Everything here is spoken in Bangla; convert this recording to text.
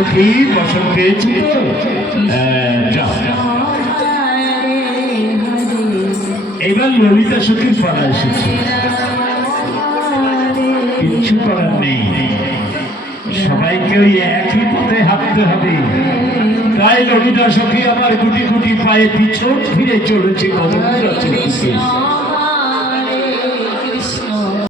সখী বসন পেয়েছি তো এবার ললিতা সখীর পাড়া এসেছে। কিচ্ছু করার নেই। সবাইকে ওই একই পথে হাঁটতে হবে। তাই ললিতা সখী আমার গুটি গুটি পায়ে পিছন ফিরে চলেছে কত দূর